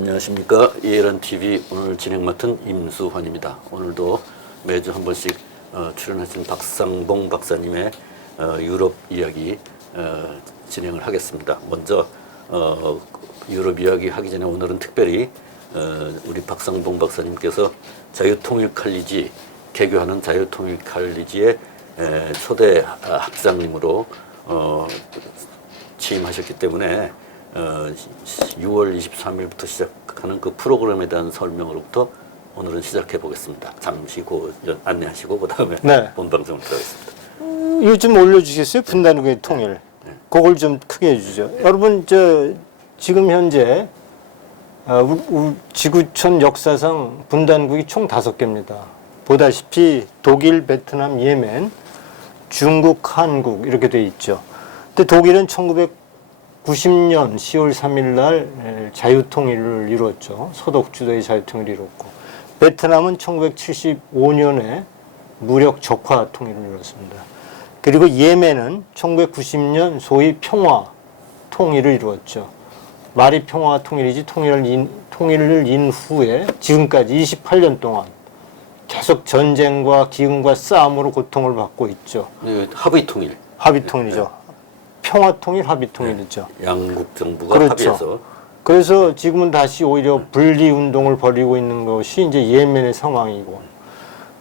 안녕하십니까. 이해란 TV 오늘 진행 맡은 임수환입니다. 오늘도 매주 한 번씩 출연하신 박상봉 박사님의 유럽 이야기 진행을 하겠습니다. 먼저 유럽 이야기 하기 전에 오늘은 특별히 우리 박상봉 박사님께서 자유통일 칼리지 개교하는 자유통일 칼리지의 초대 학장님으로 취임하셨기 때문에 6월 23일부터 시작하는 그 프로그램에 대한 설명으로부터 오늘은 시작해 보겠습니다. 잠시 안내하시고 그 다음에 본 방송을 들어가겠습니다. 이거 좀 올려주시겠어요? 분단국의 통일. 그걸 좀 크게 해주죠. 여러분, 지금 현재 지구촌 역사상 분단국이 총 5개입니다. 보다시피 독일, 베트남, 예멘, 중국, 한국 이렇게 돼 있죠. 근데 독일은 1990년 10월 3일 날 자유통일을 이루었죠. 서독 주도의 자유통일을 이뤘고, 베트남은 1975년에 무력 적화 통일을 이뤘습니다. 그리고 예멘은 1990년 소위 평화 통일을 이루었죠. 말이 평화 통일이지 통일을 인후에 지금까지 28년 동안 계속 전쟁과 기근과 싸움으로 고통을 받고 있죠. 네, 합의 통일. 합의 통일이죠. 네. 평화 통일, 합의 통일이죠. 네, 양국 정부가 그렇죠. 합의해서. 그래서 지금은 다시 오히려 분리 운동을 벌이고 있는 것이 이제 예멘의 상황이고,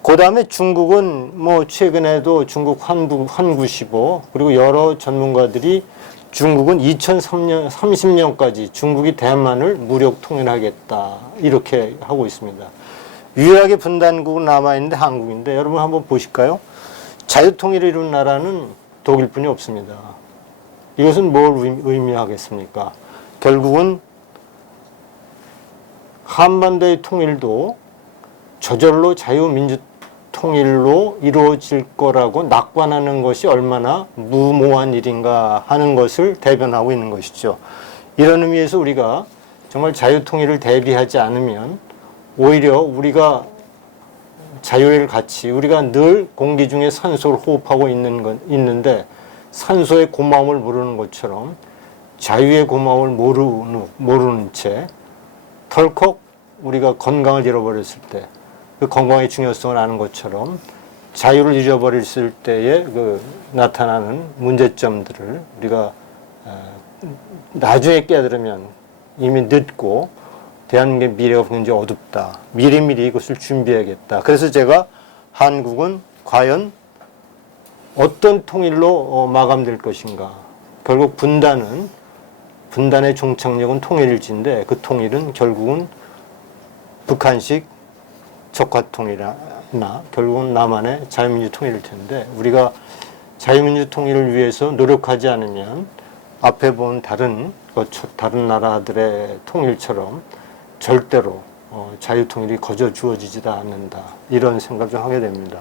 그 다음에 중국은 뭐 최근에도 중국 환구시보 그리고 여러 전문가들이 중국은 2030년까지 중국이 대만을 무력 통일하겠다 이렇게 하고 있습니다. 유일하게 분단국은 남아있는데 한국인데, 여러분 한번 보실까요? 자유통일을 이룬 나라는 독일뿐이 없습니다. 이것은 뭘 의미하겠습니까? 결국은 한반도의 통일도 저절로 자유민주 통일로 이루어질 거라고 낙관하는 것이 얼마나 무모한 일인가 하는 것을 대변하고 있는 것이죠. 이런 의미에서 우리가 정말 자유통일을 대비하지 않으면 오히려 우리가 자유의 가치, 우리가 늘 공기 중에 산소를 호흡하고 있는데 산소의 고마움을 모르는 것처럼 자유의 고마움을 모르는 채 덜컥 우리가 건강을 잃어버렸을 때 그 건강의 중요성을 아는 것처럼 자유를 잃어버렸을 때에 나타나는 문제점들을 우리가 나중에 깨달으면 이미 늦고 대한민국의 미래가 굉장히 어둡다. 미리미리 이것을 준비해야겠다. 그래서 제가 한국은 과연 어떤 통일로 마감될 것인가. 결국 분단의 종착역은 통일일지인데 그 통일은 결국은 북한식 적화통일이나 결국은 남한의 자유민주 통일일 텐데, 우리가 자유민주 통일을 위해서 노력하지 않으면 앞에 본 다른 나라들의 통일처럼 절대로 자유통일이 거저 주어지지도 않는다. 이런 생각을 좀 하게 됩니다.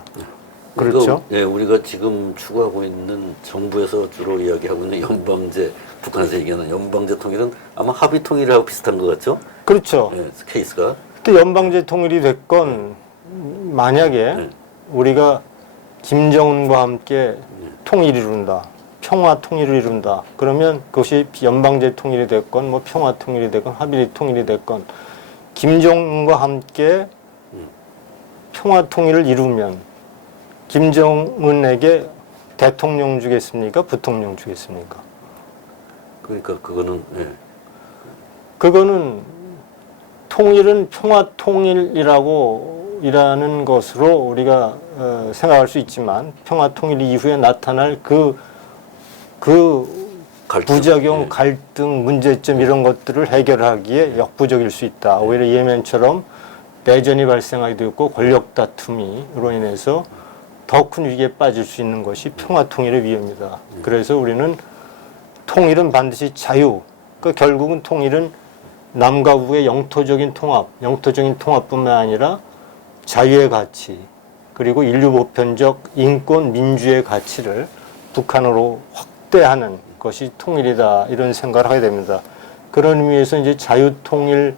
그렇죠? 네, 우리가 지금 추구하고 있는 정부에서 주로 이야기하고 있는 연방제, 북한에서 얘기하는 연방제 통일은 아마 합의 통일하고 비슷한 것 같죠? 그렇죠. 네, 케이스가. 또 연방제 통일이 됐건 만약에 우리가 김정은과 함께 통일을 이룬다, 평화 통일을 이룬다, 그러면 그것이 연방제 통일이 됐건 뭐 평화 통일이 됐건 합의 통일이 됐건 김정은과 함께 평화 통일을 이루면 김정은에게 대통령 주겠습니까? 부통령 주겠습니까? 그러니까 그거는 그거는 통일은 평화 통일이라는 것으로 우리가 생각할 수 있지만, 평화 통일 이후에 나타날 그 부작용, 갈등, 문제점 이런 것들을 해결하기에 역부족일 수 있다. 오히려 예멘처럼 내전이 발생하게 되었고 권력 다툼으로 인해서 더 큰 위기에 빠질 수 있는 것이 평화 통일의 위험이다. 그래서 우리는 통일은 반드시 자유. 그러니까 결국은 통일은 남과 북의 영토적인 통합뿐만 아니라 자유의 가치, 그리고 인류 보편적 인권, 민주의 가치를 북한으로 확대하는 것이 통일이다. 이런 생각을 하게 됩니다. 그런 의미에서 이제 자유통일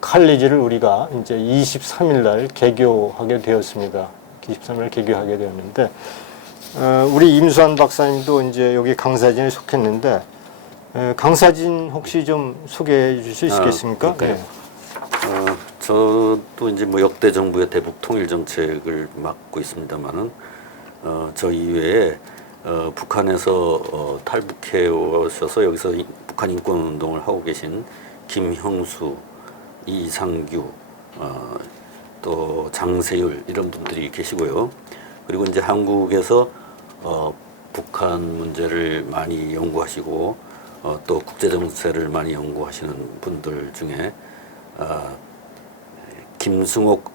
칼리지를 우리가 이제 23일 날 개교하게 되었습니다. 23일 개교하게 되었는데, 우리 임수환 박사님도 이제 여기 강사진에 속했는데, 강사진 혹시 좀 소개해 주실 수 있겠습니까? 네. 저도 이제 뭐 역대 정부의 대북 통일 정책을 맡고 있습니다만은 저 이외에 북한에서 탈북해 오셔서 여기서 북한 인권 운동을 하고 계신 김형수, 이상규, 또 장세율 이런 분들이 계시고요. 그리고 이제 한국에서 북한 문제를 많이 연구하시고 또 국제 정세를 많이 연구하시는 분들 중에 김승옥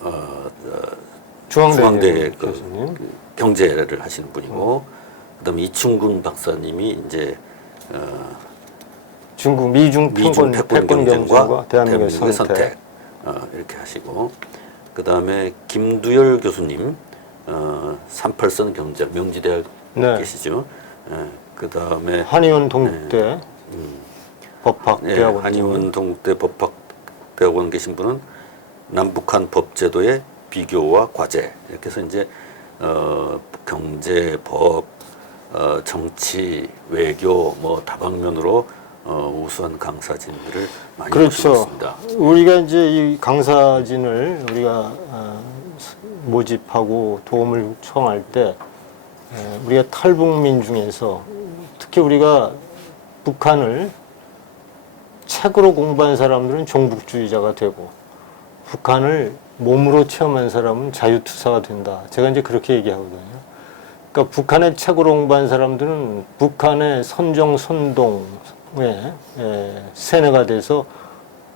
중앙대 그 경제를 하시는 분이고, 그다음에 이충근 박사님이 이제 중국 미중 패권 경쟁과 대한민국의 선택 이렇게 하시고, 그다음에 김두열 교수님 38선 경제 명지대학 계시죠. 그다음에 한의원 동국대 법학대학원 한의원 동국대 법학대학원 계신 분은 남북한 법제도의 비교와 과제 이렇게 해서 이제 경제, 법, 정치, 외교 뭐 다방면으로 우수한 강사진들을 많이 모시고 있습니다. 우리가 이제 이 강사진을 우리가 모집하고 도움을 청할 때 우리가 탈북민 중에서 특히 우리가 북한을 책으로 공부한 사람들은 종북주의자가 되고 북한을 몸으로 체험한 사람은 자유투사가 된다. 제가 이제 그렇게 얘기하거든요. 그러니까 북한의 책으로 공부한 사람들은 북한의 선정선동에 세뇌가 돼서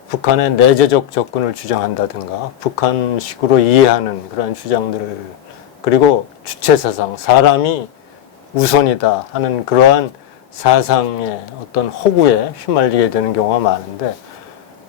북한의 내재적 접근을 주장한다든가 북한식으로 이해하는 그런 주장들을, 그리고 주체사상, 사람이 우선이다 하는 그러한 사상의 어떤 호구에 휘말리게 되는 경우가 많은데,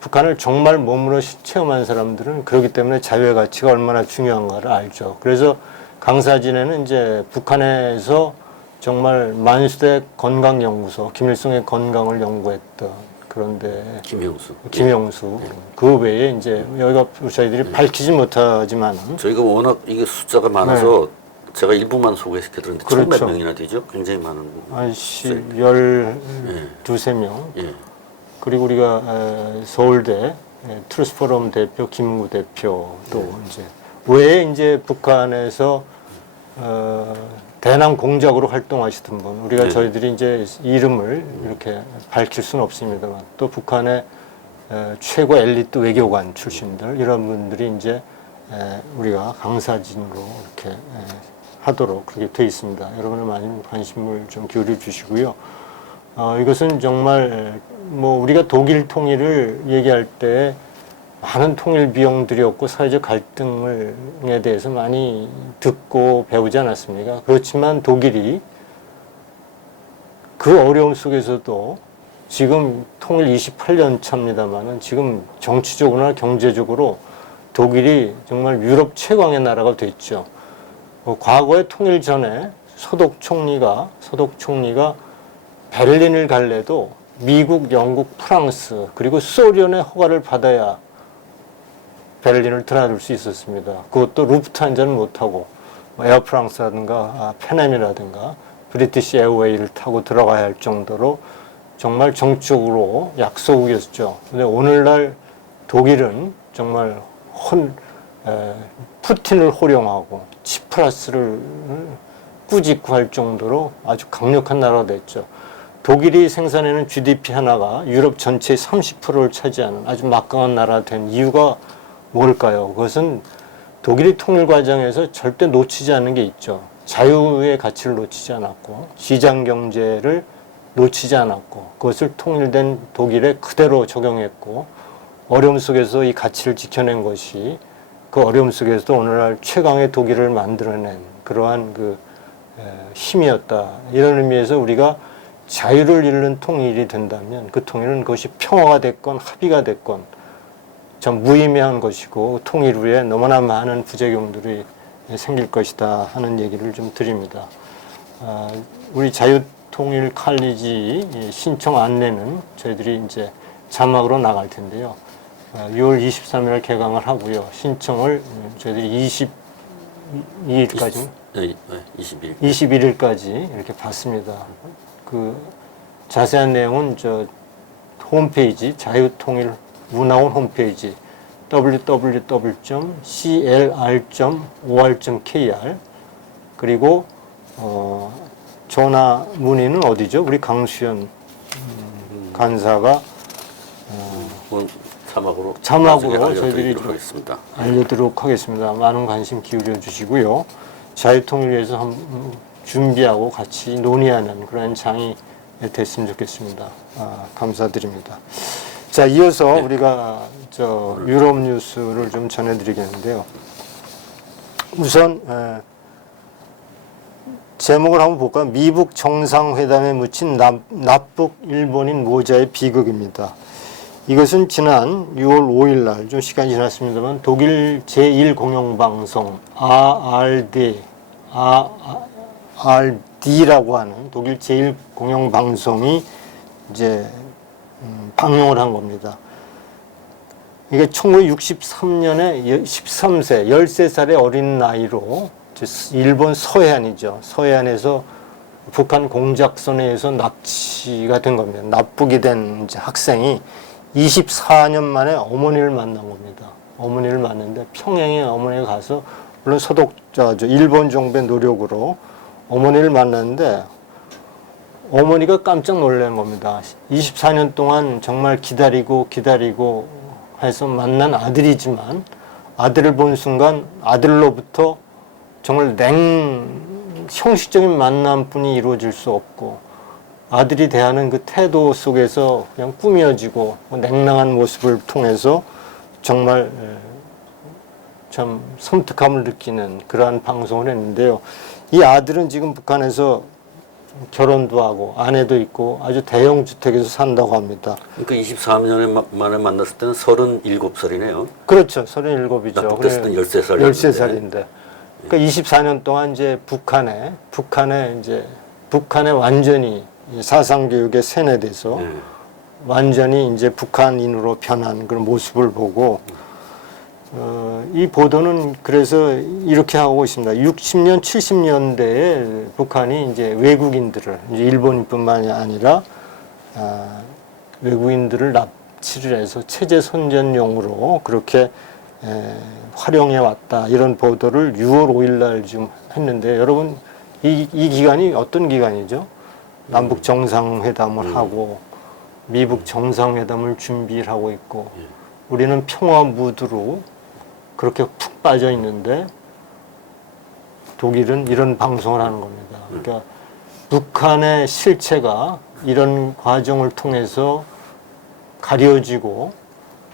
북한을 정말 몸으로 체험한 사람들은 그렇기 때문에 자유의 가치가 얼마나 중요한가를 알죠. 그래서 강사진에는 이제 북한에서 정말 만수대 건강연구소, 김일성의 건강을 연구했던 그런데 김영수 그 외에 이제 여기가 저희들이 밝히지 못하지만 저희가 워낙 이게 숫자가 많아서 제가 일부만 소개시켜드렸는데 그렇죠. 몇 명이나 되죠? 굉장히 많은. 한 12명. 그리고 우리가 서울대 트루스포럼 대표 김무 대표도 이제 외에 이제 북한에서 대남 공작으로 활동하시던 분, 우리가 저희들이 이제 이름을 이렇게 밝힐 수는 없습니다만 또 북한의 최고 엘리트 외교관 출신들 이런 분들이 이제 우리가 강사진으로 이렇게 하도록 그렇게 돼 있습니다. 여러분들 많이 관심을 좀 기울여 주시고요. 이것은 정말 뭐 우리가 독일 통일을 얘기할 때 많은 통일 비용 들였고 사회적 갈등에 대해서 많이 듣고 배우지 않았습니까? 그렇지만 독일이 그 어려움 속에서도 지금 통일 28년 차입니다만은 지금 정치적으로나 경제적으로 독일이 정말 유럽 최강의 나라가 됐죠. 과거에 통일 전에 서독 총리가 베를린을 갈래도 미국, 영국, 프랑스 그리고 소련의 허가를 받아야 베를린을 드나들 수 있었습니다. 그것도 루프트한자는 못하고 에어프랑스라든가 페넴이라든가 브리티시 에어웨이를 타고 들어가야 할 정도로 정말 정적으로 약소국이었죠. 근데 오늘날 독일은 정말 푸틴을 호령하고 치프라스를 꾸짖고 정도로 아주 강력한 나라가 됐죠. 독일이 생산하는 GDP 하나가 유럽 전체의 30%를 차지하는 아주 막강한 나라가 된 이유가 뭘까요? 그것은 독일이 통일 과정에서 절대 놓치지 않는 게 있죠. 자유의 가치를 놓치지 않았고 시장 경제를 놓치지 않았고 그것을 통일된 독일에 그대로 적용했고 어려움 속에서 이 가치를 지켜낸 것이 그 어려움 속에서도 오늘날 최강의 독일을 만들어낸 그러한 그 힘이었다. 이런 의미에서 우리가 자유를 잃는 통일이 된다면 그 통일은 그것이 평화가 됐건 합의가 됐건 참 무의미한 것이고 통일 후에 너무나 많은 부작용들이 생길 것이다 하는 얘기를 좀 드립니다. 우리 자유통일 칼리지 신청 안내는 저희들이 이제 자막으로 나갈 텐데요. 6월 23일 개강을 하고요. 신청을 저희들이 22일까지 21일까지 이렇게 받습니다. 그 자세한 내용은 저 홈페이지 자유통일 문화원 홈페이지 www.clr.or.kr 그리고 전화 문의는 어디죠? 우리 강수현 간사가 자막으로 저희들이 하겠습니다. 알려드리도록 하겠습니다. 많은 관심 기울여 주시고요. 자유통일을 위해서 준비하고 같이 논의하는 그런 장이 됐으면 좋겠습니다. 감사드립니다. 자, 이어서 우리가 유럽 뉴스를 좀 전해드리겠는데요. 우선 제목을 한번 볼까요? 미북 정상회담에 묻힌 납북 일본인 모자의 비극입니다. 이것은 지난 6월 5일 날, 좀 시간이 지났습니다만, 독일 제1공영방송 RD라고 하는 독일 제1공영방송이 이제 방영을 한 겁니다. 이게 1963년에 13세, 13살의 어린 나이로 일본 서해안이죠. 서해안에서 북한 공작선에 의해서 납치가 된 겁니다. 납북이 된 이제 학생이 24년 만에 어머니를 만난 겁니다. 어머니를 만났는데 평양에 어머니가 가서 물론 일본 정부의 노력으로 어머니를 만났는데 어머니가 깜짝 놀란 겁니다. 24년 동안 정말 기다리고 해서 만난 아들이지만 아들을 본 순간 아들로부터 정말 형식적인 만남뿐이 이루어질 수 없고 아들이 대하는 그 태도 속에서 그냥 꾸며지고 냉랭한 모습을 통해서 정말 참 섬뜩함을 느끼는 그러한 방송을 했는데요. 이 아들은 지금 북한에서 결혼도 하고 아내도 있고 아주 대형 주택에서 산다고 합니다. 그러니까 23년 만에 만났을 때는 37살이네요. 그렇죠. 37이죠. 납북됐을 때는 13살인데. 13살인데. 그러니까 24년 동안 이제 북한에 완전히 사상교육에 세뇌돼서 완전히 이제 북한인으로 변한 그런 모습을 보고 이 보도는 그래서 이렇게 하고 있습니다. 60년, 70년대에 북한이 이제 외국인들을 이제 일본뿐만이 아니라 외국인들을 납치를 해서 체제 선전용으로 그렇게 활용해 왔다 이런 보도를 6월 5일 날 지금 했는데 여러분 이 기간이 어떤 기간이죠? 남북 정상회담을 하고 미북 정상회담을 준비를 하고 있고 우리는 평화 무드로 그렇게 푹 빠져 있는데 독일은 이런 방송을 하는 겁니다. 그러니까 북한의 실체가 이런 과정을 통해서 가려지고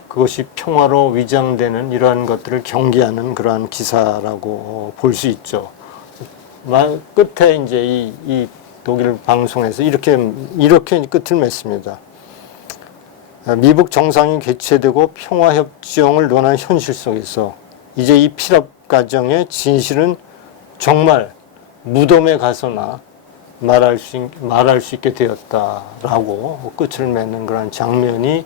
그것이 평화로 위장되는 이러한 것들을 경계하는 그러한 기사라고 볼 수 있죠. 끝에 이제 이 독일 방송에서 이렇게 끝을 맺습니다. 미북 정상이 개최되고 평화협정을 논하는 현실 속에서 이제 이 필압 과정의 진실은 정말 무덤에 가서나 말할 수 있게 되었다라고 끝을 맺는 그런 장면이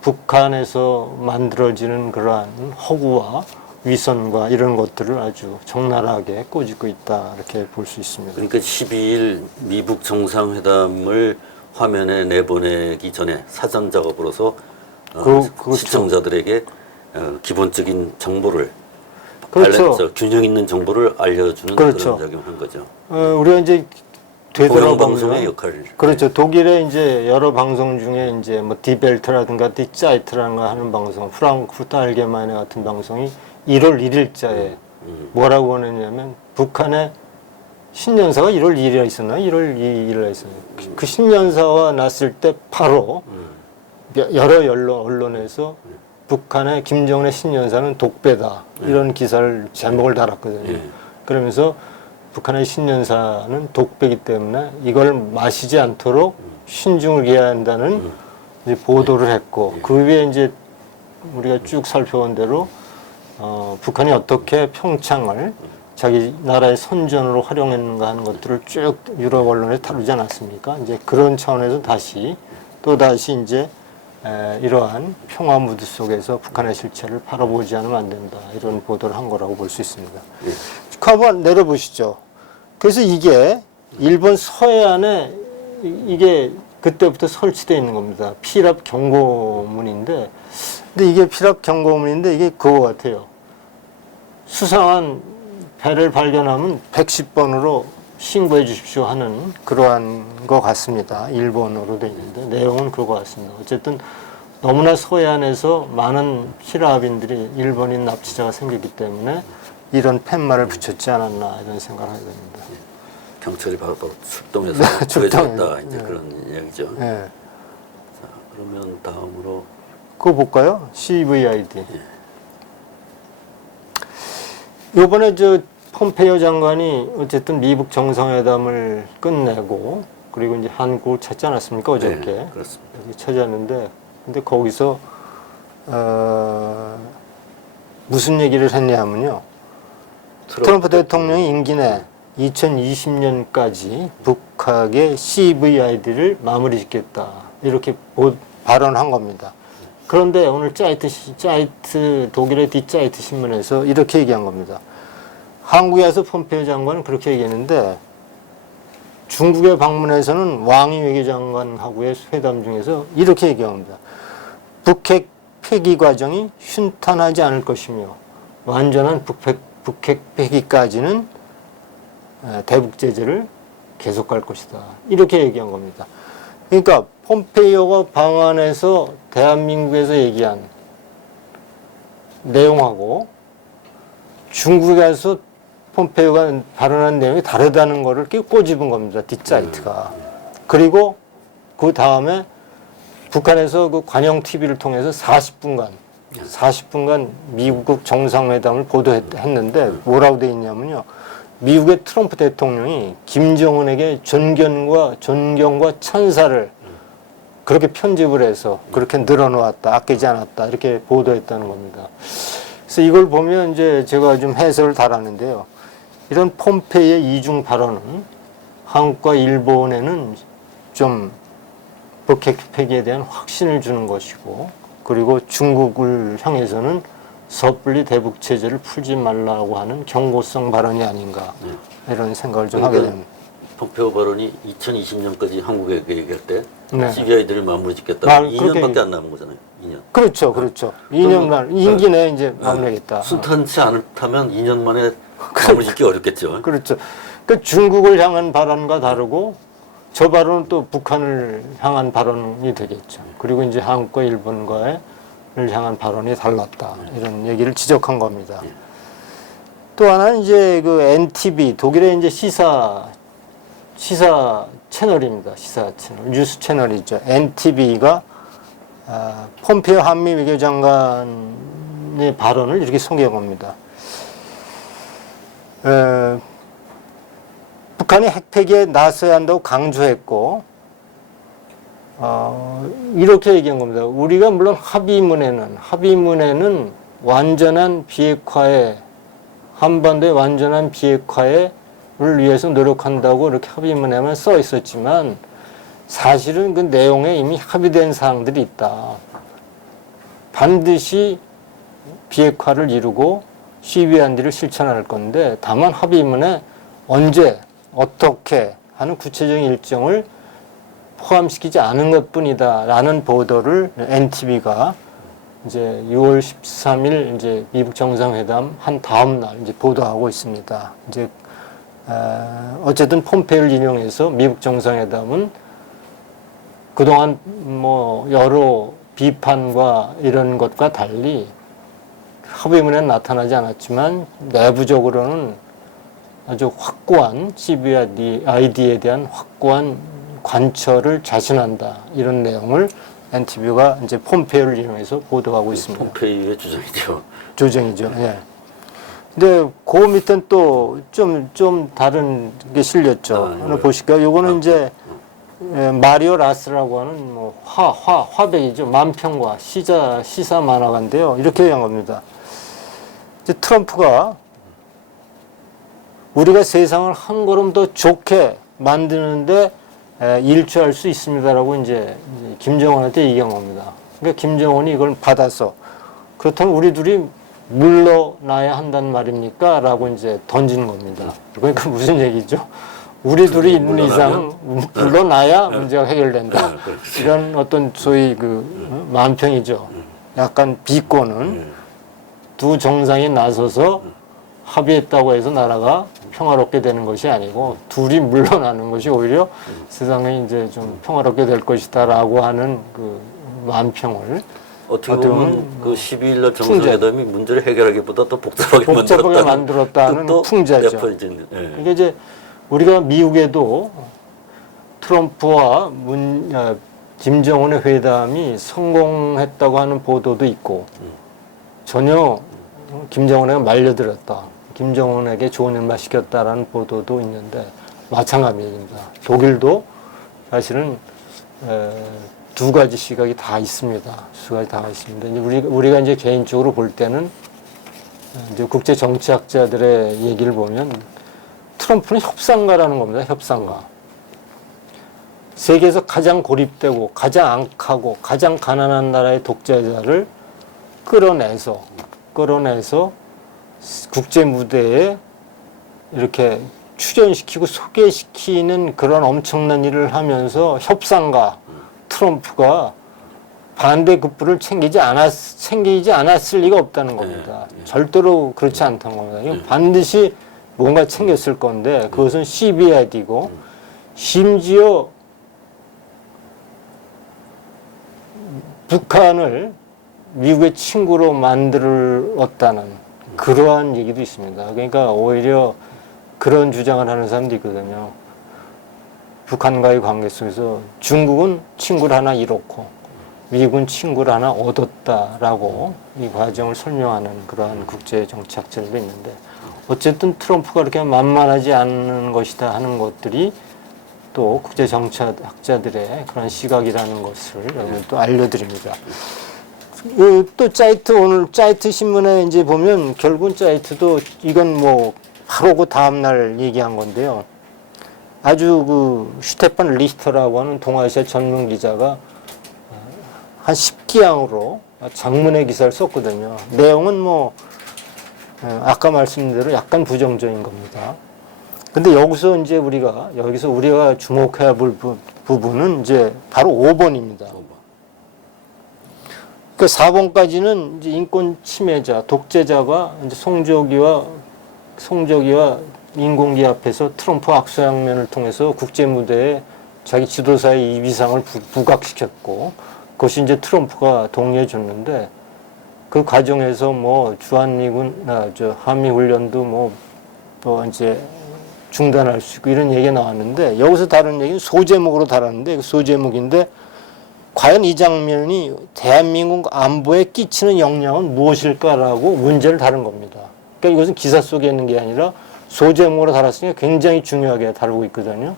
북한에서 만들어지는 그러한 허구와 위선과 이런 것들을 아주 적나라하게 꼬집고 있다 이렇게 볼 수 있습니다. 그러니까 12일 미북 정상회담을 화면에 내보내기 전에 사전 작업으로서 시청자들에게 기본적인 정보를 그렇죠. 균형 있는 정보를 알려주는 그렇죠. 그런 작용을 한 거죠. 우리가 이제 공영방송의 역할을. 그렇죠. 독일의 이제 여러 방송 중에 이제 뭐 디벨트라든가 디짜이트라든가 하는 방송, 프랑크푸르트 알게마이네 같은 방송이 1월 1일자에 뭐라고 보냈냐면 북한의 신년사가 1월 2일에 있었나요? 1월 2일에 있었나요? 그 신년사가 났을 때 바로 여러 언론에서 북한의 김정은의 신년사는 독배다 이런 기사를 제목을 달았거든요. 그러면서 북한의 신년사는 독배이기 때문에 이걸 마시지 않도록 신중을 기해야 한다는 이제 보도를 했고 그 위에 이제 우리가 쭉 살펴본 대로 북한이 어떻게 평창을 자기 나라의 선전으로 활용했는가 하는 것들을 쭉 유럽 언론에 다루지 않았습니까? 이제 그런 차원에서 또다시 이제 이러한 평화 무드 속에서 북한의 실체를 바라보지 않으면 안 된다. 이런 보도를 한 거라고 볼 수 있습니다. 한번 내려보시죠. 그래서 이게 일본 서해안에 이게 그때부터 설치되어 있는 겁니다. 피랍 경고문인데, 근데 이게 피랍 경고문인데 이게 그거 같아요. 수상한 배를 발견하면 110번으로 신고해 주십시오 하는 그러한 것 같습니다. 일본어로 되어 있는데 내용은 그거 같습니다. 어쨌든 너무나 서해안에서 많은 피랍인들이 일본인 납치자가 생겼기 때문에 이런 팻말을 붙였지 않았나 이런 생각을 하게 됩니다. 경찰이 바로 출동해서 구해주겠다 이제 네. 그런 이야기죠. 네. 자, 그러면 다음으로 그거 볼까요? CVID. 예. 이번에 저 폼페이오 장관이 어쨌든 미북 정상회담을 끝내고 그리고 이제 한국을 찾지 않았습니까? 어저께. 네, 그렇습니다. 여기 찾았는데 근데 거기서 무슨 얘기를 했냐면요. 트럼프 대통령이 임기 내 2020년까지 북핵의 CVID를 마무리 짓겠다 이렇게 발언한 겁니다. 그런데 오늘 짜이트 독일의 디짜이트 신문에서 이렇게 얘기한 겁니다. 한국에 와서 폼페이오 장관은 그렇게 얘기했는데 중국에 방문해서는 왕이 외교장관하고의 회담 중에서 이렇게 얘기합니다. 북핵 폐기 과정이 순탄하지 않을 것이며 완전한 북핵 폐기까지는 대북 제재를 계속할 것이다. 이렇게 얘기한 겁니다. 그러니까 폼페이오가 방한해서 대한민국에서 얘기한 내용하고 중국에 가서 폼페이오가 발언한 내용이 다르다는 거를 이렇게 꼬집은 겁니다. 뒷사이트가. 그리고 그 다음에 북한에서 그 관영 TV를 통해서 40분간 미국 정상회담을 보도했는데 뭐라고 돼 있냐면요. 미국의 트럼프 대통령이 김정은에게 존경과 찬사를 그렇게 편집을 해서 그렇게 늘어놓았다, 아끼지 않았다 이렇게 보도했다는 겁니다. 그래서 이걸 보면 이제 제가 좀 해석을 달았는데요. 이런 폼페이의 이중 발언은 한국과 일본에는 좀 북핵 폐기에 대한 확신을 주는 것이고, 그리고 중국을 향해서는 섣불리 대북 제재를 풀지 말라고 하는 경고성 발언이 아닌가 이런 생각을 좀 하게 됩니다. 폼페이오 발언이 2020년까지 한국에 얘기할 때 네. CVID를 마무리 짓겠다. 2년밖에 안 남은 거잖아요. 2년. 그렇죠, 그렇죠. 2년만 임기 내에 이제 마무리하겠다. 순탄치 않다면 2년 만에 마무리 짓기 어렵겠죠. 그렇죠. 그 중국을 향한 발언과 다르고 저 발언은 또 북한을 향한 발언이 되겠죠. 그리고 이제 한국과 일본과를 향한 발언이 달랐다. 이런 얘기를 지적한 겁니다. 또 하나는 이제 그 NTV 독일의 이제 시사 채널입니다. 시사 채널, 뉴스 채널이죠. NTV가 폼페이오 한미 외교장관의 발언을 이렇게 소개한 겁니다. 북한이 핵폐기에 나서야 한다고 강조했고, 이렇게 얘기한 겁니다. 우리가 물론 합의문에는 완전한 비핵화에, 한반도의 완전한 비핵화를 위해서 노력한다고 이렇게 합의문에만 써 있었지만, 사실은 그 내용에 이미 합의된 사항들이 있다. 반드시 비핵화를 이루고 CVID를 실천할 건데, 다만 합의문에 언제, 어떻게 하는 구체적인 일정을 포함시키지 않은 것뿐이다. 라는 보도를 NTV가 이제 6월 13일 이제 미국 정상회담 한 다음 날 이제 보도하고 있습니다. 이제, 어쨌든 폼페이오를 인용해서 미국 정상회담은 그동안 뭐 여러 비판과 이런 것과 달리 합의문에 나타나지 않았지만 내부적으로는 아주 확고한 CVID에 대한 확고한 관철을 자신한다. 이런 내용을 NTV가 이제 폼페이오를 이용해서 보도하고 있습니다. 폼페이오의 주장이죠. 주장이죠. 예. 근데 그 밑엔 또 좀 다른 게 실렸죠. 하나 보실까요? 요거는 이제 마리오 라스라고 하는 뭐 화백이죠. 만평과 시사 만화가인데요. 이렇게 얘기한 겁니다. 이제 트럼프가 우리가 세상을 한 걸음 더 좋게 만드는데 일조할 수 있습니다라고 이제 김정은한테 얘기한 겁니다. 그러니까 김정은이 이걸 받아서 그렇다면 우리 둘이 물러나야 한다는 말입니까? 라고 이제 던지는 겁니다. 그러니까 무슨 얘기죠? 우리 둘이 있는 이상 물러나야 문제가 해결된다. 그렇지. 이런 어떤 소위 그 만평이죠. 약간 비꼬는 두 정상이 나서서 합의했다고 해서 나라가 평화롭게 되는 것이 아니고 둘이 물러나는 것이 오히려 세상에 이제 좀 평화롭게 될 것이다라고 하는 그 만평을 어떻게 보면 그 12일 날 정상회담이 문제를 해결하기보다 더 복잡하게 만들었다는 풍자죠. 예. 이게 이제 우리가 미국에도 트럼프와 김정은의 회담이 성공했다고 하는 보도도 있고 전혀 김정은에게 말려들었다. 김정은에게 좋은 일만 시켰다라는 보도도 있는데 마찬가지입니다. 독일도 사실은 두 가지 시각이 다 있습니다. 두 가지 다 있습니다. 이제 우리가 이제 개인적으로 볼 때는 이제 국제 정치학자들의 얘기를 보면 트럼프는 협상가라는 겁니다. 협상가. 세계에서 가장 고립되고 가장 악하고 가장 가난한 나라의 독재자를 끌어내서 국제 무대에 이렇게 출연시키고 소개시키는 그런 엄청난 일을 하면서 협상가 트럼프가 반대급부를 챙기지 않았을 리가 없다는 겁니다. 절대로 그렇지 않다는 겁니다. 이건 반드시 뭔가 챙겼을 건데 그것은 CBID고 심지어 북한을 미국의 친구로 만들었다는 그러한 얘기도 있습니다. 그러니까 오히려 그런 주장을 하는 사람도 있거든요. 북한과의 관계 속에서 중국은 친구를 하나 잃었고 미국은 친구를 하나 얻었다라고 이 과정을 설명하는 그러한 국제 정치학자들도 있는데 어쨌든 트럼프가 그렇게 만만하지 않은 것이다 하는 것들이 또 국제 정치학자들의 그런 시각이라는 것을 여러분 또 알려드립니다. 또 오늘 짜이트 신문에 이제 보면 결국은 짜이트도 이건 뭐 바로 그 다음날 얘기한 건데요. 아주 그 슈테판 리히터라고 하는 동아시아 전문 기자가 한 10기항으로 장문의 기사를 썼거든요. 내용은 뭐 아까 말씀드린 대로 약간 부정적인 겁니다. 근데 여기서 우리가 주목해야 볼 부분은 이제 바로 5번입니다. 그 4번까지는 이제 인권 침해자, 독재자가 이제 송조기와 인공기 앞에서 트럼프 악수장면을 통해서 국제 무대에 자기 지도사의 이 위상을 부각시켰고 그것이 이제 트럼프가 동의해 줬는데 그 과정에서 뭐 한미 훈련도 또 이제 중단할 수 있고 이런 얘기가 나왔는데 여기서 다른 얘기는 소제목으로 다뤘는데 그 소제목인데 과연 이 장면이 대한민국 안보에 끼치는 영향은 무엇일까라고 문제를 다룬 겁니다. 그러니까 이것은 기사 속에 있는 게 아니라 소제목으로 달았으니까 굉장히 중요하게 다루고 있거든요.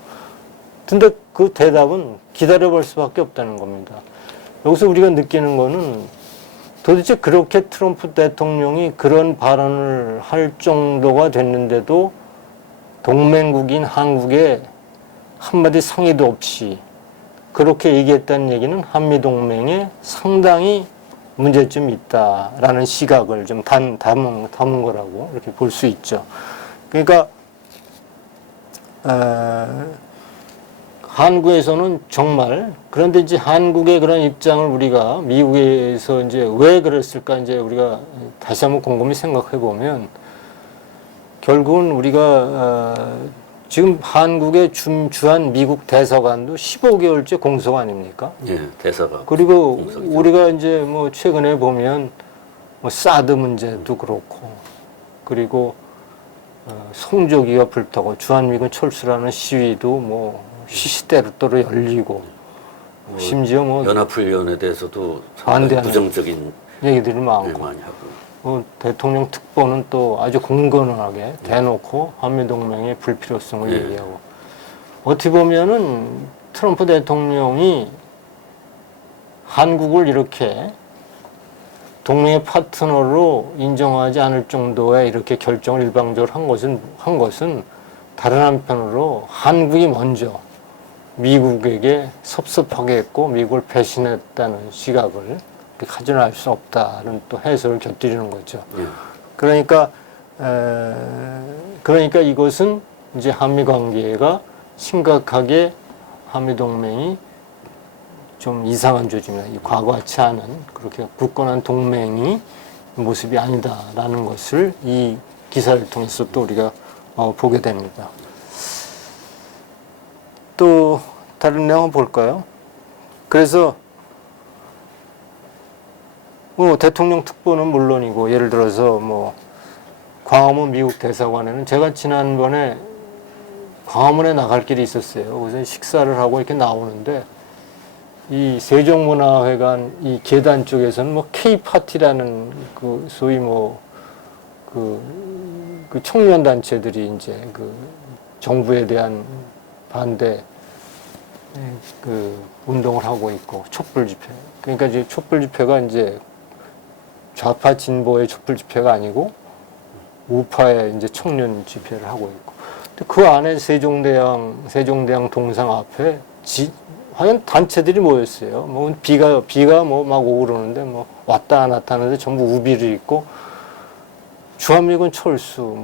근데 그 대답은 기다려볼 수밖에 없다는 겁니다. 여기서 우리가 느끼는 거는 도대체 그렇게 트럼프 대통령이 그런 발언을 할 정도가 됐는데도 동맹국인 한국에 한마디 상의도 없이 그렇게 얘기했다는 얘기는 한미동맹에 상당히 문제점이 있다라는 시각을 좀 담은 거라고 이렇게 볼 수 있죠. 그러니까 한국에서는 정말 그런데 이제 한국의 그런 입장을 우리가 미국에서 이제 왜 그랬을까 이제 우리가 다시 한번 곰곰이 생각해 보면 결국은 우리가 지금 한국에 주한 미국 대사관도 15개월째 공석 아닙니까? 예, 대사관. 그리고 공석이죠. 우리가 이제 뭐 최근에 보면 뭐 사드 문제도 그렇고 그리고 송조기가 불타고 주한미군 철수라는 시위도 뭐 시시때때로 열리고 심지어 뭐 연합훈련에 대해서도 반대하는 부정적인 얘기들이 일 많고 많이 하고. 대통령 특보는 또 아주 공건하게 대놓고 한미동맹의 불필요성을 얘기하고 어떻게 보면은 트럼프 대통령이 한국을 이렇게 동맹의 파트너로 인정하지 않을 정도의 이렇게 결정을 일방적으로 한 것은 다른 한편으로 한국이 먼저 미국에게 섭섭하게 했고 미국을 배신했다는 시각을 가져날 수 없다는 또 해석을 곁들이는 거죠. 그러니까 이것은 이제 한미 관계가 심각하게 한미동맹이 좀 이상한 조짐이다. 과거같지 않은 그렇게 굳건한 동맹이 모습이 아니다라는 것을 이 기사를 통해서 또 우리가 보게 됩니다. 또 다른 내용 한번 볼까요? 그래서 대통령 특보는 물론이고 예를 들어서 광화문 미국 대사관에는 제가 지난번에 광화문에 나갈 길이 있었어요. 그래서 식사를 하고 이렇게 나오는데 이 세종문화회관 이 계단 쪽에서는 K-파티라는 그 소위 그 청년 단체들이 이제 그 정부에 대한 반대 그 운동을 하고 있고 촛불 집회. 그러니까 이제 촛불 집회가 이제 좌파 진보의 촛불 집회가 아니고 우파의 이제 청년 집회를 하고 있고. 근데 그 안에 세종대왕 동상 앞에 하여간 단체들이 모였어요. 비가 막 오고 그러는데 왔다 안 왔다 하는데 전부 우비를 입고 주한미군 철수,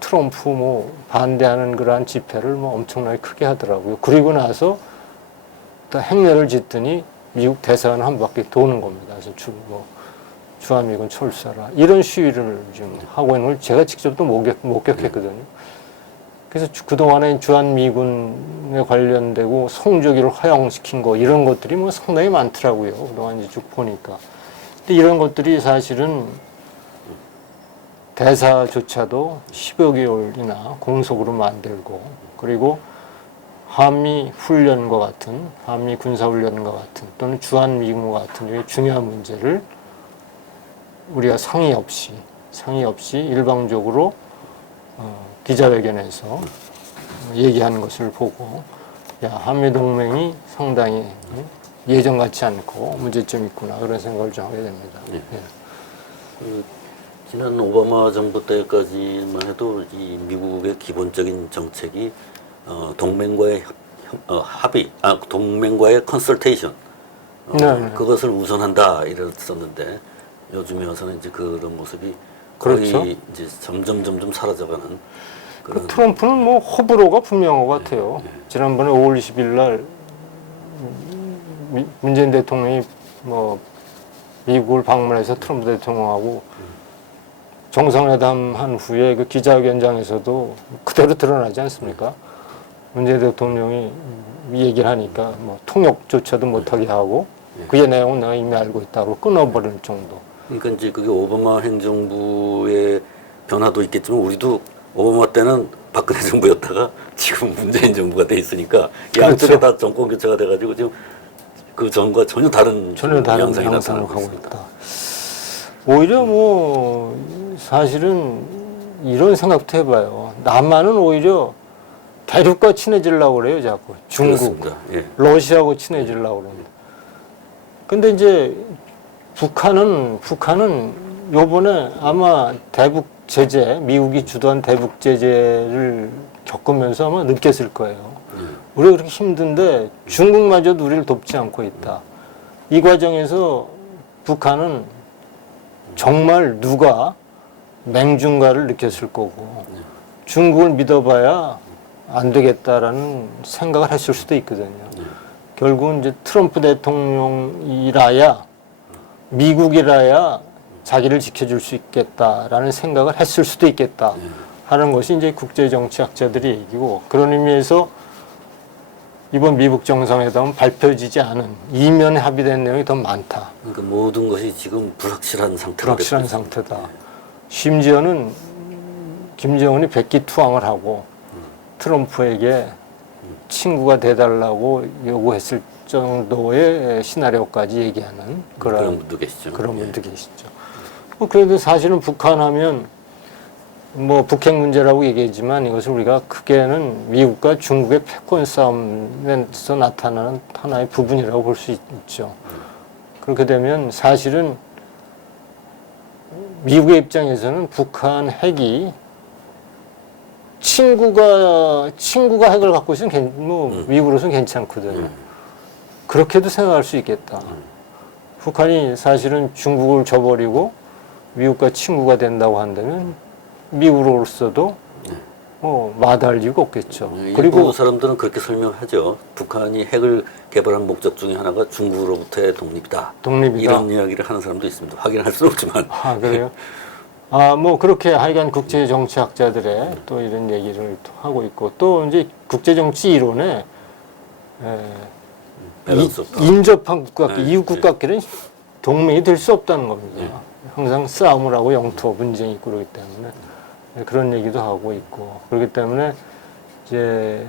트럼프 반대하는 그러한 집회를 엄청나게 크게 하더라고요. 그리고 나서 또 행렬을 짓더니 미국 대사관 한 바퀴 도는 겁니다. 그래서 주한미군 철수하라. 이런 시위를 좀 하고 있는 걸 제가 직접 또 목격했거든요. 그래서 그동안에 주한미군에 관련되고 성조기를 허용시킨 거 이런 것들이 상당히 많더라고요. 그동안 이제 쭉 보니까. 근데 이런 것들이 사실은 대사조차도 10여 개월이나 공속으로 만들고 그리고 한미 훈련과 같은 한미 군사훈련과 같은 또는 주한미군과 같은 중요한 문제를 우리가 상의 없이 일방적으로 기자회견에서 얘기하는 것을 보고 한미동맹이 상당히 예전 같지 않고 문제점이 있구나 그런 생각을 좀 하게 됩니다. 네. 지난 오바마 정부 때까지만 해도 이 미국의 기본적인 정책이 동맹과의 동맹과의 컨설테이션 그것을 우선한다 이랬었는데 요즘에 와서는 이제 그런 모습이 거의 그렇죠. 이제 점점 사라져가는 그런. 트럼프는 호불호가 분명한 것 같아요. 지난번에 5월 20일 날 문재인 대통령이 미국을 방문해서 트럼프 대통령하고 정상회담 한 후에 그 기자회견장에서도 그대로 드러나지 않습니까? 문재인 대통령이 얘기를 하니까 통역조차도 못하게 하고 그의 내용은 내가 이미 알고 있다고 끊어버리는 정도. 그러니까 이제 그게 오바마 행정부의 변화도 있겠지만 우리도 오바마 때는 박근혜 정부였다가 지금 문재인 정부가 돼 있으니까 양쪽에 다 정권 교체가 돼가지고 지금 그 전과 전혀 다른 양상이 나타나고 하고 있다. 오히려 사실은 이런 생각도 해봐요. 남한은 오히려 대륙과 친해지려고 그래요, 자꾸. 중국, 예. 러시아하고 친해지려고 그럽니다. 근데 이제 북한은 요번에 아마 대북 제재, 미국이 주도한 대북 제재를 겪으면서 아마 느꼈을 거예요. 우리가 그렇게 힘든데 중국마저도 우리를 돕지 않고 있다. 이 과정에서 북한은 정말 누가 맹중가를 느꼈을 거고 중국을 믿어봐야 안 되겠다라는 생각을 했을 수도 있거든요. 결국은 이제 트럼프 대통령이라야 미국이라야 자기를 지켜줄 수 있겠다라는 생각을 했을 수도 있겠다 하는 것이 이제 국제정치학자들의 얘기고 그런 의미에서 이번 미국 정상회담은 밝혀지지 않은 이면에 합의된 내용이 더 많다. 그러니까 모든 것이 지금 불확실한 상태다. 심지어는 김정은이 백기투항을 하고 트럼프에게 친구가 돼달라고 요구했을 정도의 시나리오까지 얘기하는 그런 분도 계시죠. 그런 분도 계시죠. 그래도 사실은 북한하면 북핵 문제라고 얘기하지만 이것을 우리가 크게는 미국과 중국의 패권 싸움에서 나타나는 하나의 부분이라고 볼 수 있죠. 그렇게 되면 사실은 미국의 입장에서는 북한 핵이 친구가 핵을 갖고 있으면 미국으로서는 괜찮거든요. 그렇게도 생각할 수 있겠다. 북한이 사실은 중국을 저버리고 미국과 친구가 된다고 한다면 미국으로서도 마다할 이유가 없겠죠. 일부 그리고 사람들은 그렇게 설명하죠. 북한이 핵을 개발한 목적 중에 하나가 중국으로부터의 독립이다. 이런 이야기를 하는 사람도 있습니다. 확인할 수는 없지만. 아, 그래요? 뭐 그렇게 하여간 국제 정치학자들의 또 이런 얘기를 또 하고 있고, 또 이제 국제 정치 이론에 인접한 국가끼리, 이웃 국가끼리는 동맹이 될 수 없다는 겁니다. 항상 싸움을 하고 영토 분쟁이 있고 그러기 때문에 그런 얘기도 하고 있고, 그렇기 때문에 이제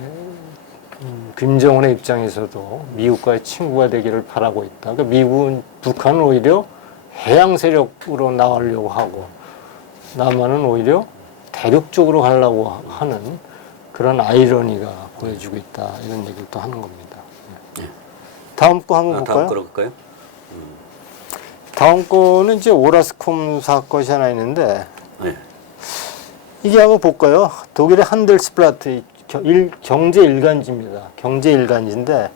김정은의 입장에서도 미국과의 친구가 되기를 바라고 있다. 그러니까 미국은 북한은 오히려 해양 세력으로 나가려고 하고, 남한은 오히려 대륙 쪽으로 가려고 하는 그런 아이러니가 보여지고 있다. 이런 얘기를 또 하는 겁니다. 다음 거 한번 볼까요? 다음 거로 볼까요? 다음 거는 이제 오라스콤 사건이 하나 있는데, 네. 이게 한번 볼까요? 독일의 한델스플라트 경제 일간지입니다. 경제 일간지인데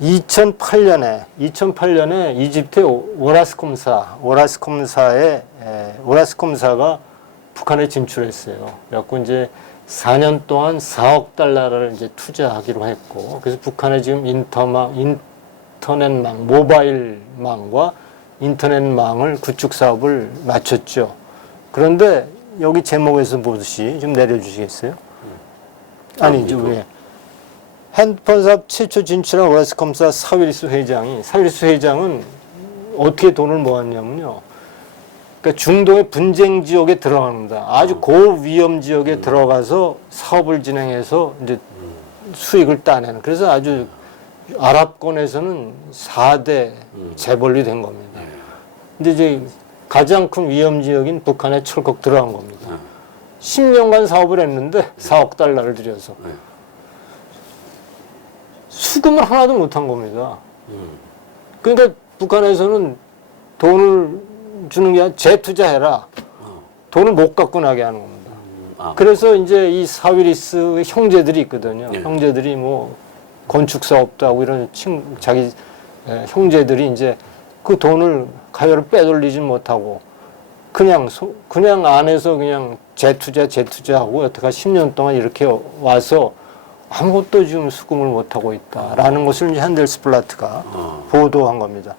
2008년에 이집트의 오라스콤사가 북한에 진출했어요. 그래갖고 이제 4년 동안 4억 달러를 이제 투자하기로 했고, 그래서 북한의 지금 인터넷망, 모바일망과 인터넷망을 구축 사업을 마쳤죠. 그런데 여기 제목에서 보듯이 좀 내려주시겠어요? 아니, 이제 왜? 핸드폰 사업 최초 진출한 오라스콤사 사위리스 회장은 어떻게 돈을 모았냐면요. 그러니까 중동의 분쟁 지역에 들어갑니다. 아주 고위험 지역에 들어가서 사업을 진행해서 이제 수익을 따내는. 그래서 아주 아랍권에서는 4대 재벌이 된 겁니다. 근데 이제 가장 큰 위험 지역인 북한에 철컥 들어간 겁니다. 10년간 사업을 했는데 4억 달러를 들여서 수금을 하나도 못한 겁니다. 그러니까 북한에서는 돈을 주는 게 아니라 재투자해라. 돈을 못 갖고 나게 하는 겁니다. 그래서 이제 이 사위리스 형제들이 있거든요. 형제들이 뭐 건축 사업도 하고 이런 자기 형제들이 이제 그 돈을 가요를 빼돌리지 못하고 그냥 안에서 그냥 재투자하고 여태까지 10년 동안 이렇게 와서 아무것도 지금 수금을 못하고 있다라는 것을 이제 한델스플라트가 보도한 겁니다.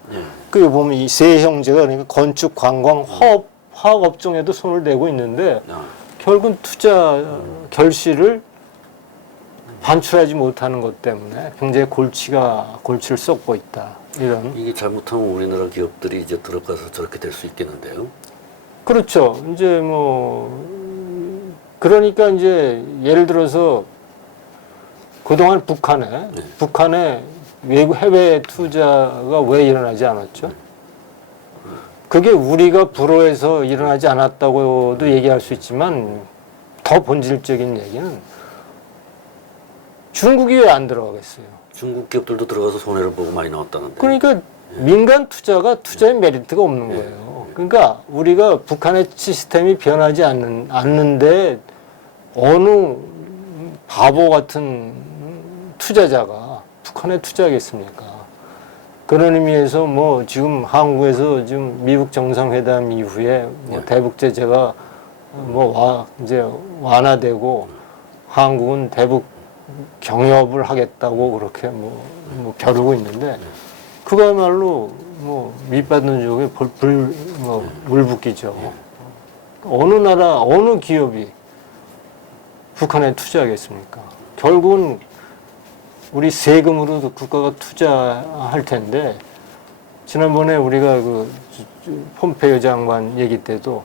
그 보면 이 세 형제가 그러니까 건축, 관광, 화학 업종에도 손을 대고 있는데 결국은 투자 결실을 반출하지 못하는 것 때문에 굉장히 골치를 썩고 있다. 이게 잘못하면 우리나라 기업들이 이제 들어가서 저렇게 될 수 있겠는데요. 그렇죠. 이제 그러니까 이제 예를 들어서 그동안 북한에 외국 해외 투자가 왜 일어나지 않았죠? 그게 우리가 불허해서 일어나지 않았다고도 얘기할 수 있지만 더 본질적인 얘기는 중국이 왜 안 들어가겠어요? 중국 기업들도 들어가서 손해를 보고 많이 나왔다는데. 그러니까 민간 투자가 투자의 메리트가 없는 거예요. 그러니까 우리가 북한의 시스템이 변하지 않는데 어느 바보 같은 투자자가 북한에 투자하겠습니까? 그런 의미에서 지금 한국에서 지금 미국 정상회담 이후에 대북 제재가 이제 완화되고 한국은 대북 경협을 하겠다고 그렇게 벼르고 있는데 그거야말로 밑받는 쪽에 물붓기죠. 어느 나라 어느 기업이 북한에 투자하겠습니까? 결국은 우리 세금으로도 국가가 투자할 텐데 지난번에 우리가 그 폼페이오 장관 얘기 때도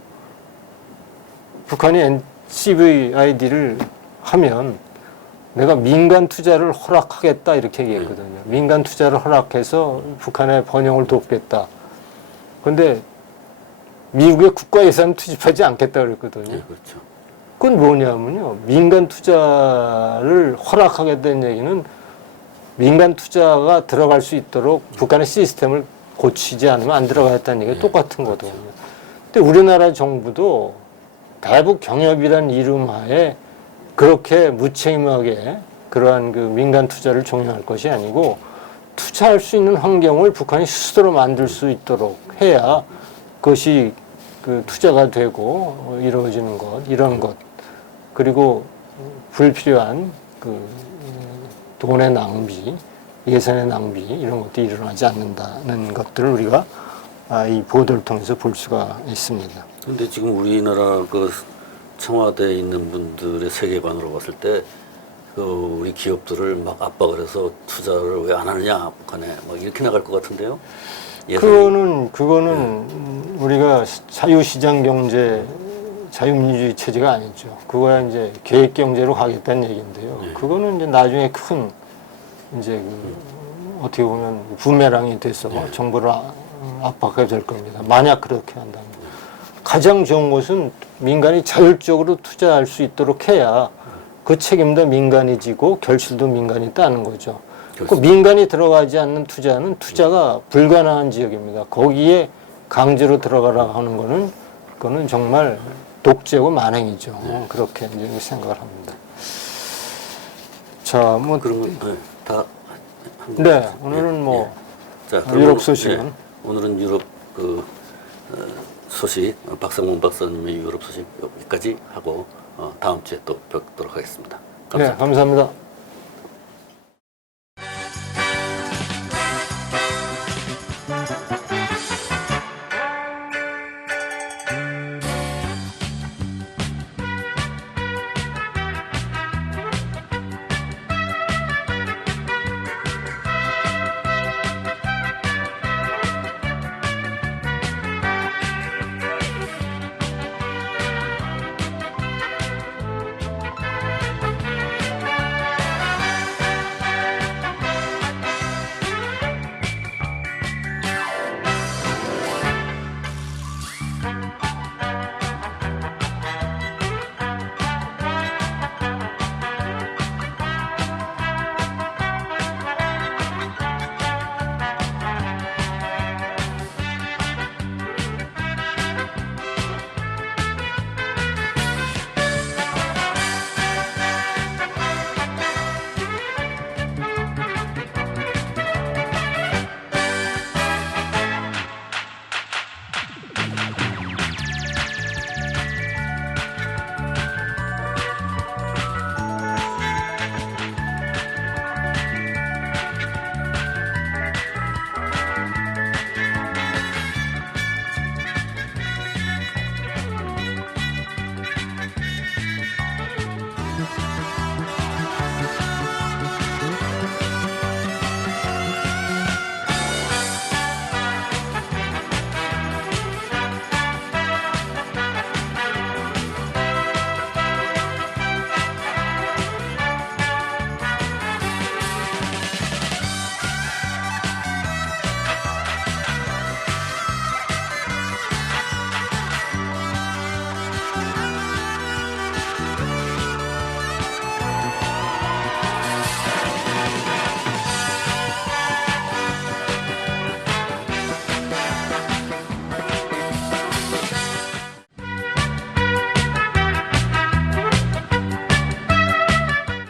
북한이 NCVID를 하면 내가 민간 투자를 허락하겠다 이렇게 얘기했거든요. 민간 투자를 허락해서 북한의 번영을 돕겠다. 그런데 미국의 국가 예산 투입하지 않겠다 그랬거든요. 네, 그렇죠. 그건 뭐냐면요. 민간 투자를 허락하겠다는 얘기는 민간 투자가 들어갈 수 있도록 북한의 시스템을 고치지 않으면 안 들어가겠다는 얘기가 똑같은 거거든요. 근데 우리나라 정부도 대북 경협이라는 이름 하에 그렇게 무책임하게 그러한 그 민간 투자를 종용할 것이 아니고 투자할 수 있는 환경을 북한이 스스로 만들 수 있도록 해야 그것이 그 투자가 되고 이루어지는 것, 이런 것. 그리고 불필요한 그 돈의 낭비, 예산의 낭비 이런 것도 일어나지 않는다는 것들을 우리가 이 보도를 통해서 볼 수가 있습니다. 근데 지금 우리나라 그 청와대에 있는 분들의 세계관으로 봤을 때 그 우리 기업들을 막 압박을 해서 투자를 왜 안 하느냐 북한에 막 이렇게 나갈 것 같은데요. 그거는 우리가 자유시장 경제, 자유민주주의 체제가 아니죠. 그거야 이제 계획 경제로 가겠다는 얘기인데요. 그거는 이제 나중에 큰 이제 어떻게 보면 부메랑이 돼서 정부를 압박하게 될 겁니다. 만약 그렇게 한다면. 가장 좋은 것은 민간이 자율적으로 투자할 수 있도록 해야 그 책임도 민간이 지고 결실도 민간이 따는 거죠. 그 민간이 들어가지 않는 투자는 투자가 불가능한 지역입니다. 거기에 강제로 들어가라고 하는 거는 그거는 정말 독재고 만행이죠. 그렇게 이제 생각을 합니다. 자, 뭐 그러면 다 네, 오늘은 뭐 자, 유럽 소식은 오늘은 유럽 그 소식 박상문 박사님의 유럽 소식 여기까지 하고 다음 주에 또 뵙도록 하겠습니다. 감사합니다. 네, 감사합니다.